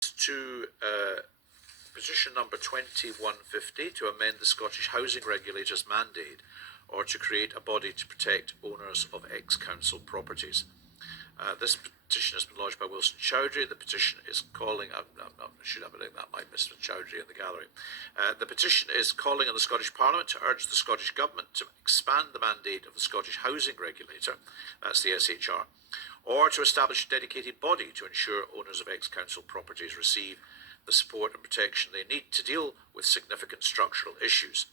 to petition number 2150 to amend the Scottish Housing Regulator's mandate or to create a body to protect owners of ex-council properties. This petition has been lodged by Wilson Chowdhury. The petition is calling, I should have it, that might Mr. Chowdhury in the gallery. The petition is calling on the Scottish Parliament to urge the Scottish Government to expand the mandate of the Scottish Housing Regulator, that's the SHR, or to establish a dedicated body to ensure owners of ex-council properties receive the support and protection they need to deal with significant structural issues.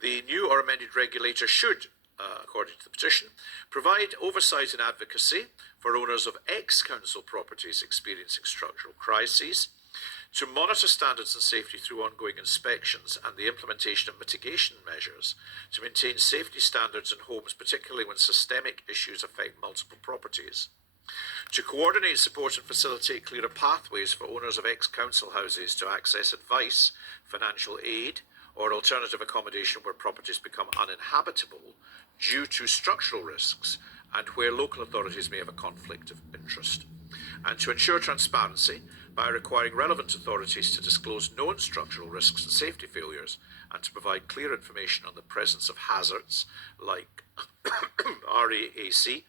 The new or amended regulator should, according to the petition, provide oversight and advocacy for owners of ex-council properties experiencing structural crises, to monitor standards and safety through ongoing inspections and the implementation of mitigation measures, to maintain safety standards in homes, particularly when systemic issues affect multiple properties, to coordinate, support and facilitate clearer pathways for owners of ex-council houses to access advice, financial aid or alternative accommodation where properties become uninhabitable due to structural risks and where local authorities may have a conflict of interest, and to ensure transparency by requiring relevant authorities to disclose known structural risks and safety failures and to provide clear information on the presence of hazards like RAAC,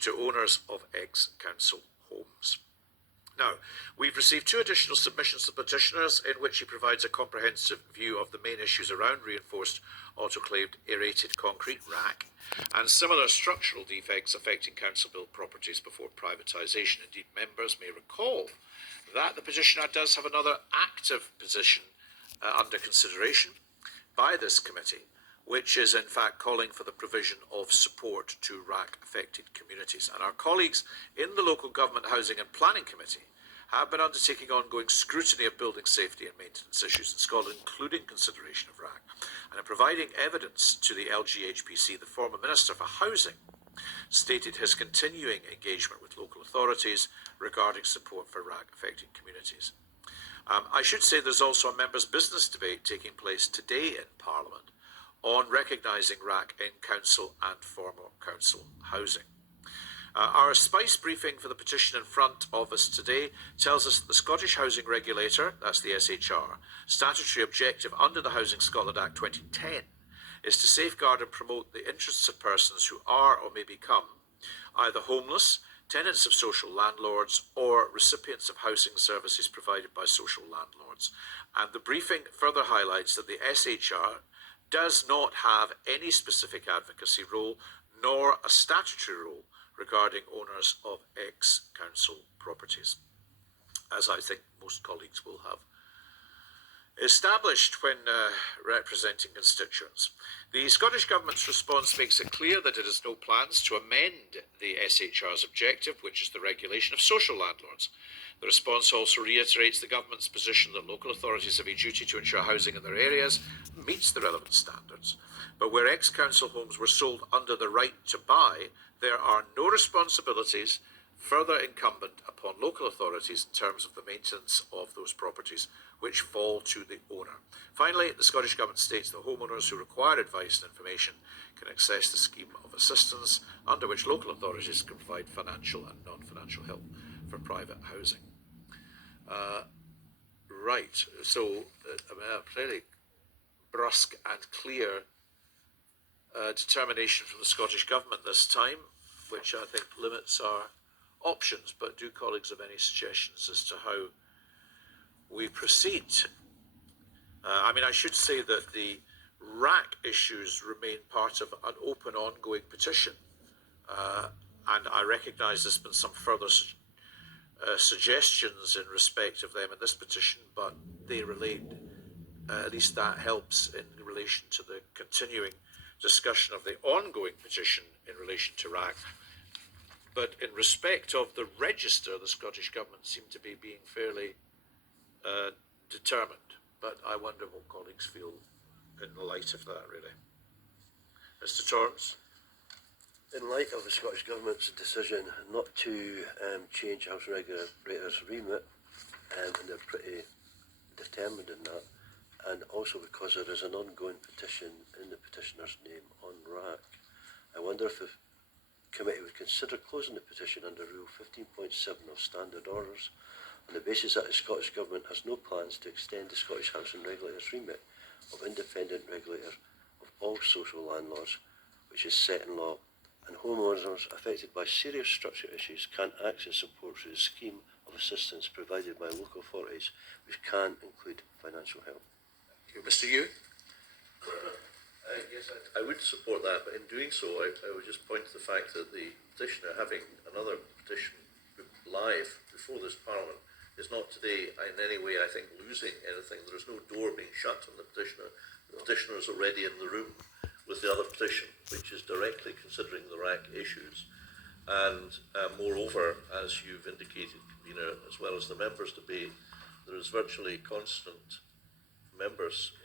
to owners of ex-council homes. Now, we've received 2 additional submissions to petitioners in which he provides a comprehensive view of the main issues around reinforced autoclaved aerated concrete RAAC and similar structural defects affecting council-built properties before privatisation. Indeed, members may recall that the petitioner does have another active position under consideration by this committee, which is in fact calling for the provision of support to RAAC-affected communities. And our colleagues in the Local Government Housing and Planning Committee have been undertaking ongoing scrutiny of building safety and maintenance issues in Scotland, including consideration of RAAC, and in providing evidence to the LGHPC. The former Minister for Housing stated his continuing engagement with local authorities regarding support for RAAC-affected communities. I should say there's also a members' business debate taking place today in Parliament on recognising RAAC in council and former council housing. Our SPICE briefing for the petition in front of us today tells us that the Scottish Housing Regulator, that's the SHR, statutory objective under the Housing Scotland Act 2010 is to safeguard and promote the interests of persons who are or may become either homeless, tenants of social landlords, or recipients of housing services provided by social landlords. And the briefing further highlights that the SHR does not have any specific advocacy role nor a statutory role regarding owners of ex-council properties, as I think most colleagues will have established when representing constituents. The Scottish Government's response makes it clear that it has no plans to amend the SHR's objective, which is the regulation of social landlords. The response also reiterates the Government's position that local authorities have a duty to ensure housing in their areas meets the relevant standards. But where ex-council homes were sold under the right to buy, there are no responsibilities further incumbent upon local authorities in terms of the maintenance of those properties, which fall to the owner. Finally, the Scottish Government states that homeowners who require advice and information can access the scheme of assistance under which local authorities can provide financial and non-financial help for private housing. Right, so a fairly brusque and clear determination from the Scottish Government this time, which I think limits our options, but do colleagues have any suggestions as to how we proceed? I should say that the RAAC issues remain part of an open, ongoing petition, and I recognise there's been some further suggestions in respect of them in this petition, but they relate, at least that helps in relation to the continuing discussion of the ongoing petition in relation to RAAC. But in respect of the register, the Scottish Government seem to be being fairly determined. But I wonder what colleagues feel in the light of that, really. Mr. Torrance? In light of the Scottish Government's decision not to change Housing Regulator's remit, and they're pretty determined in that, and also because there is an ongoing petition in the petitioner's name on RAAC, I wonder if the committee would consider closing the petition under Rule 15.7 of Standard Orders on the basis that the Scottish Government has no plans to extend the Scottish Housing Regulator's remit of independent regulator of all social land laws, which is set in law, and homeowners affected by serious structural issues can access support through the scheme of assistance provided by local authorities, which can include financial help. Mr. Yu? Yes, I would support that, but in doing so, I would just point to the fact that the petitioner having another petition live before this Parliament is not today in any way, I think, losing anything. There is no door being shut on the petitioner. The petitioner is already in the room with the other petition, which is directly considering the RAAC issues. And moreover, as you've indicated, convener, as well as the members' debate, there is virtually constant members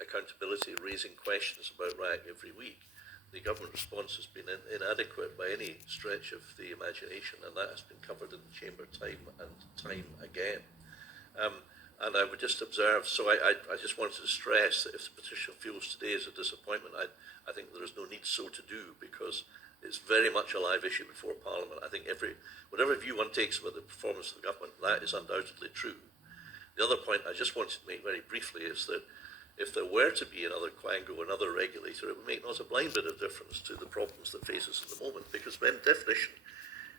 accountability, raising questions about RAAC every week. The government response has been inadequate by any stretch of the imagination, and that has been covered in the chamber time and time again. And I would just observe, so I just wanted to stress that if the petition feels today is a disappointment, I think there is no need so to do, because it's very much a live issue before Parliament. I think whatever view one takes about the performance of the government, that is undoubtedly true. The other point I just wanted to make very briefly is that if there were to be another quango, another regulator, it would make not a blind bit of difference to the problems that face us at the moment, because by definition,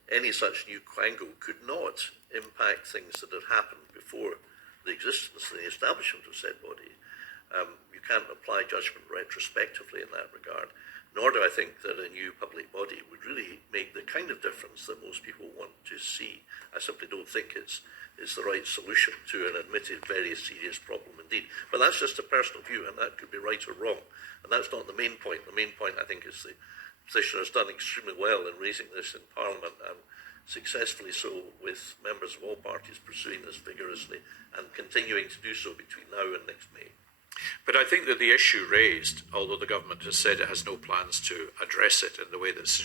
any such new quango could not impact things that had happened before the existence and the establishment of said body. You can't apply judgment retrospectively in that regard, nor do I think that a new public body would really make the kind of difference that most people want to see. I simply don't think it's the right solution to an admitted very serious problem indeed. But that's just a personal view, and that could be right or wrong. And that's not the main point. The main point, I think, is the petitioner has done extremely well in raising this in Parliament, and successfully so, with members of all parties pursuing this vigorously and continuing to do so between now and next May. But I think that the issue raised, although the government has said it has no plans to address it in the way that's